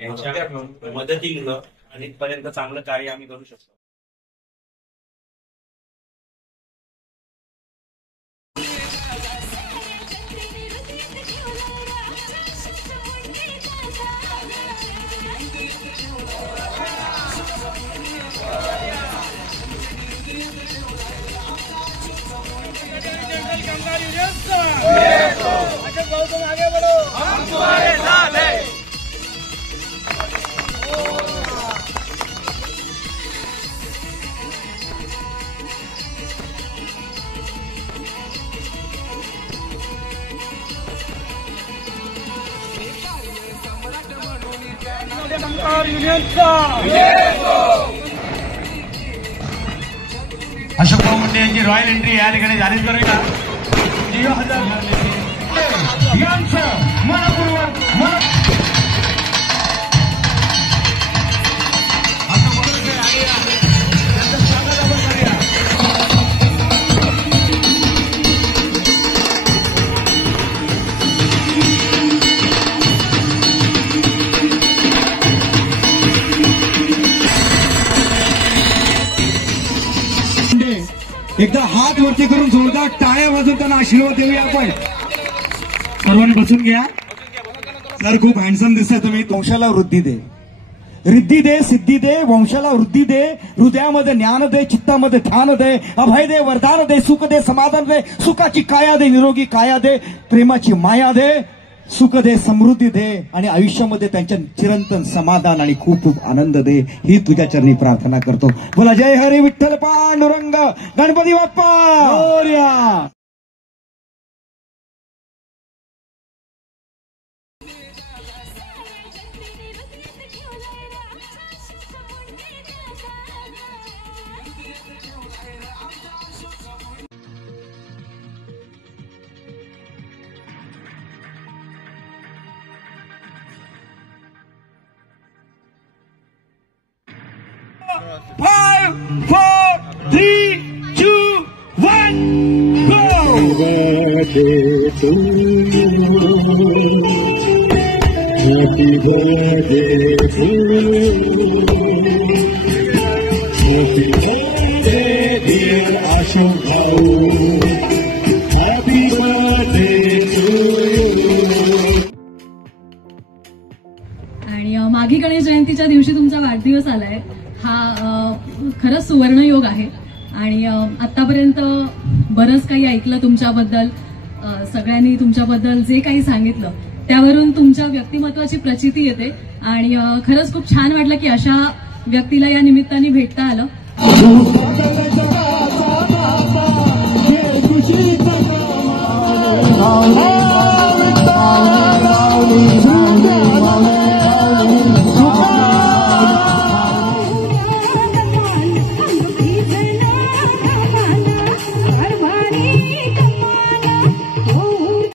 यांच्या मदतीनं आणि इथपर्यंत चांगलं कार्य आम्ही करू शकतो. आगे बढ़ो, हम तुम्हारे साथ हैं. अशोक भाऊ मुंडे यांची रॉयल एंट्री या ठिकाणी झालीच करूया. एकदा हात वरती करून जोरदार टाळ्या वाजून त्यांना आशीर्वाद देऊया आपण. सर्वांनी बसून घ्या. सर खूप हँडसम दिसताय तुम्ही. वंशाला वृद्धी दे, रिद्धी दे, सिद्धी दे, वंशाला वृद्धी दे, हृदयामध्ये ज्ञान दे, चित्तामध्ये ध्यान दे, अभय दे, वरदान दे, सुख दे, समाधान दे, सुखाची काया दे, निरोगी काया दे, प्रेमाची माया दे, सुख दे, समृद्धी दे आणि आयुष्यामध्ये त्यांच्या चिरंतन समाधान आणि खूप खूप आनंद दे, ही तुझ्या चरणी प्रार्थना करतो. बोला जय Hari Vitthal Pandurang Ganpati Bappa Morya. Five, 4, 3, 2, 1, go! Happy birthday to you. Happy birthday, dear Ashok Bhau. Happy birthday to you. आणि माघी गणेश जयंतीच्या दिवशी तुमचा वाढदिवस आलाय. हा खरंच सुवर्ण योग आहे आणि आतापर्यंत बरंच काही ऐकलं तुमच्याबद्दल. सगळ्यांनी तुमच्याबद्दल जे काही सांगितलं त्यावरून तुमच्या व्यक्तिमत्वाची प्रचिती येते आणि खरंच खूप छान वाटलं की अशा व्यक्तीला या निमित्ताने भेटता आलं. खुशी